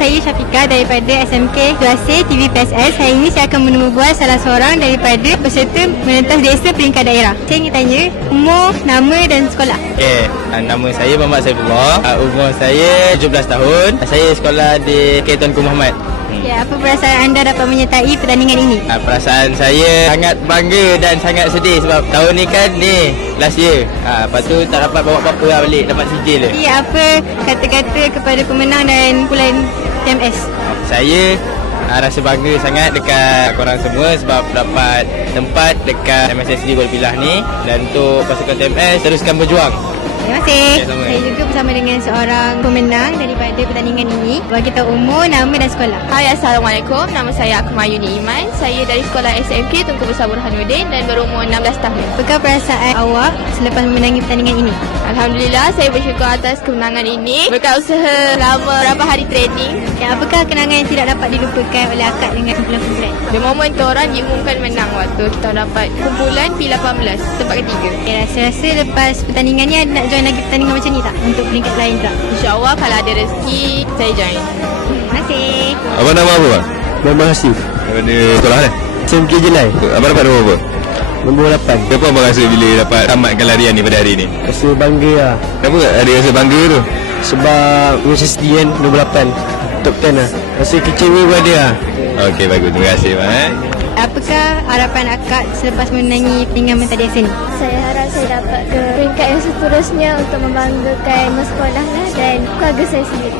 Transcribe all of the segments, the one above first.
saya Syafiqah daripada SMK 2C TVPSS. Hari ini saya akan menemui salah seorang daripada peserta merentas desa peringkat daerah. Saya ingin tanya umur, nama dan sekolah. Okey, nama saya Muhammad Saifullah. Umur saya 17 tahun. Saya sekolah di K Tuanku Muhammad. Ya, apa perasaan anda dapat menyertai pertandingan ini? Perasaan saya sangat bangga dan sangat sedih sebab tahun ni kan last year. Lepas tu tak dapat bawa apa-apa lah balik, dapat sijil je. Ya, apa kata-kata kepada pemenang dan kumpulan TMS? Saya rasa bangga sangat dekat korang semua sebab dapat tempat dekat MSSD Kuala Pilah ni. Dan untuk pasukan TMS teruskan berjuang. Terima kasih. Okay, sama. Saya juga bersama dengan seorang pemenang daripada pertandingan ini. Bagi tahu umur, nama dan sekolah. Hai, Assalamualaikum. Nama saya Akmal Yuni Iman. Saya dari sekolah SMK Tunku Besar Burhanuddin dan berumur 16 tahun. Apakah perasaan awak selepas memenangi pertandingan ini? Alhamdulillah, saya bersyukur atas kemenangan ini. Berkat usaha selama berapa hari training. Ya, apakah kenangan yang tidak dapat dilupakan oleh akak dengan kumpulan-kumpulan? The moment orang diumumkan menang waktu kita dapat kumpulan P18 tempat ketiga. Okay, rasa-rasa lepas pertandingan ni ada nak join lagi pertandingan macam ni tak? Untuk peringkat lain tak? InsyaAllah kalau ada rezeki, saya join. Terima kasih. Abang nama apa bang? Muhammad Hasif Daripada sekolah mana? SMK Jelai Abang dapat nombor apa? nombor 8. Kenapa abang rasa bila dapat tamatkan larian ni pada hari ni? Rasa bangga lah Kenapa ada rasa bangga tu? sebab USSD kan nombor 8 top 10 lah. Rasa kecewa pun ada lah. Okey, bagus. Terima kasih bang. Apakah harapan akak selepas menangi pertandingan mental desa ni? Saya harap saya dapat ke peringkat yang seterusnya untuk membanggakan sekolah lah dan keluarga saya sendiri.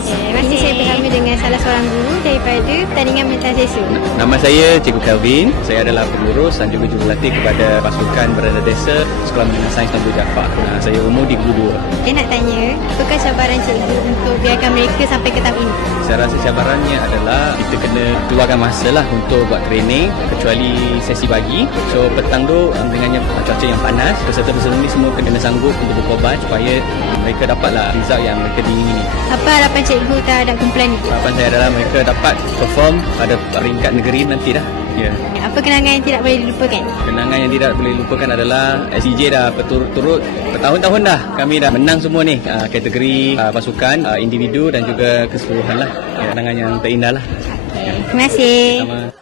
Terima kasih. Ini saya bersama dengan salah seorang guru daripada pertandingan mental desa. Nama saya Cikgu Kelvin. Saya adalah pengurus dan juga jurulatih kepada pasukan berada desa Sekolah Menengah Sains Tunku Jaafar. Saya umur di Guru 2. Saya nak tanya, apakah cabaran cikgu untuk biarkan mereka sampai ke tahap ini? Saya rasa cabarannya adalah kita kena keluarkan masa lah untuk buat training, kecuali sesi pagi. So petang tu dengannya cuaca yang panas, peserta-peserta ni semua kena sanggup untuk berkorban supaya mereka dapatlah result yang mereka diingini. Apa harapan cikgu terhadap kumpulan ni? Harapan saya adalah mereka dapat perform pada peringkat negeri nanti dah. Ya. Apa kenangan yang tidak boleh dilupakan? Kenangan yang tidak boleh lupakan adalah SCJ dah berturut-turut bertahun-tahun dah kami dah menang semua ni, kategori pasukan, individu dan juga keseluruhan lah. Kenangan yang terindah lah. Terima kasih. Sama.